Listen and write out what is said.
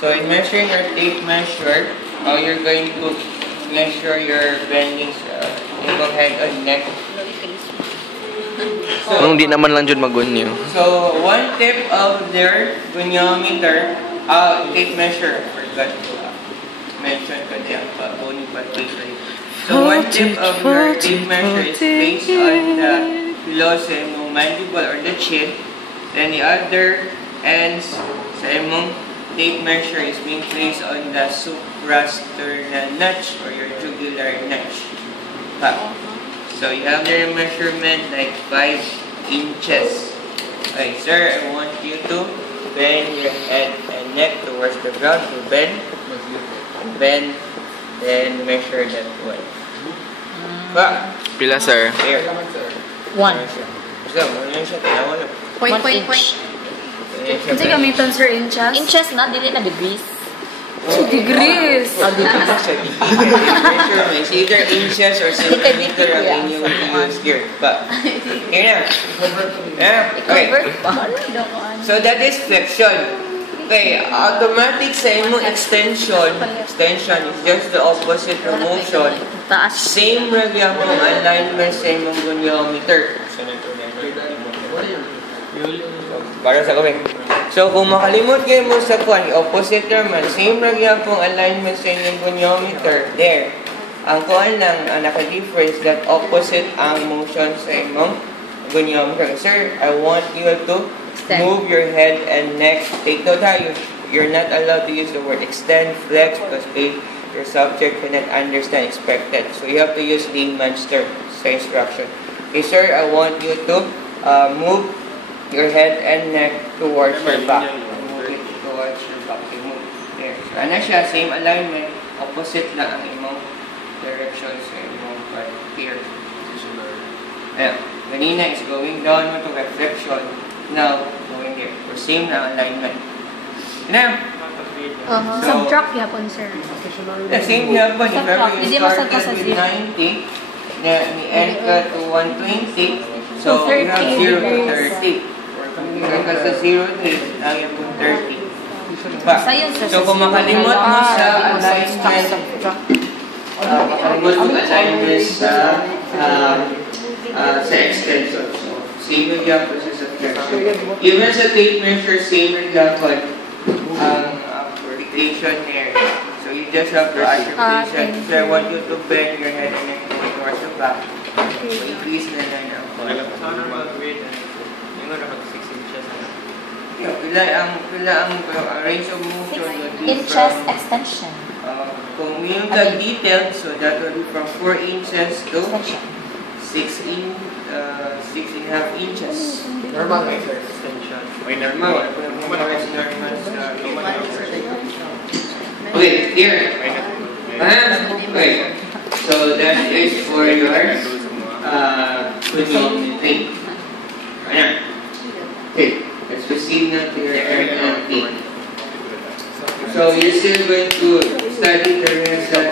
So in measuring your tape measure, how you're going to measure your bending ankle, head, and neck. So, nung di naman lang dyan magunyo. So one tip of their goniometer, tape measure, forgot to mention ko diyan pa, bony pati. So one tip of your tape measure is based on the velocity ng mandible or the chin. Then the other ends sa imong tape measure is being placed on the suprasternal notch or your jugular notch. So you have your measurement like 5 inches. Okay, sir, I want you to bend your head and neck towards the ground. So bend, then measure that way. Pila, sir? Here. 1. So, ano siya? Tinawa na. Point. Kasi gamitan, sir, inches? Inches na, dili na degrees. Degrees! Measurement. It's either inches or centimeter ang inyong use here. But, here na. Yeah. Okay. So, that is flexion. Okay, automatic sa imong extension is just the opposite of motion. Same regular kung alignment sa imong goniometer. Para sa gawin. So, kung makalimot kayo mo sa opposite naman, same regular kung alignment sa inyong goniometer, there. Ang kuan lang, ang naka-difference that opposite ang motion sa imong goniometer. Sir, I want you to move your head and neck. Take note ha, you're not allowed to use the word extend, flex, because your subject cannot understand expected. So you have to use layman's term sa instruction. Okay, sir, I want you to move your head and neck towards your back. Move it towards your back. Okay, move. There. So, ano siya, same alignment, opposite lang ang imong direction sa imong part here. Ayan. Kanina is going down to reflection. Now, going here. For same na alignment. Now, So, subtract yapon, sir. The same yapon. If ever you started with 90, then end ka to 120, so you have 0 to 30. Because sa 0 to 8, now you have 30. So, kung makalimot mo sa alignment, sa extension. Same yung yapon sa subtraction. Even sa tape measure, same yung yapon ang application there. So you just have to add your position. So I want you to bend your head and neck towards the back. So increase na lang ang point. So ano mag-weight? Yung nga dapat 6 inches. Pila ang range of motion. 6 inches extension. Kung yung detailed, so that will be from 4 inches to 6.5 inches. Normal extension. Normal. Okay, here. Okay. So that is for your goniometry. Ayan. Okay. Let's proceed now to your arithmetic. So you're still going to study the rest of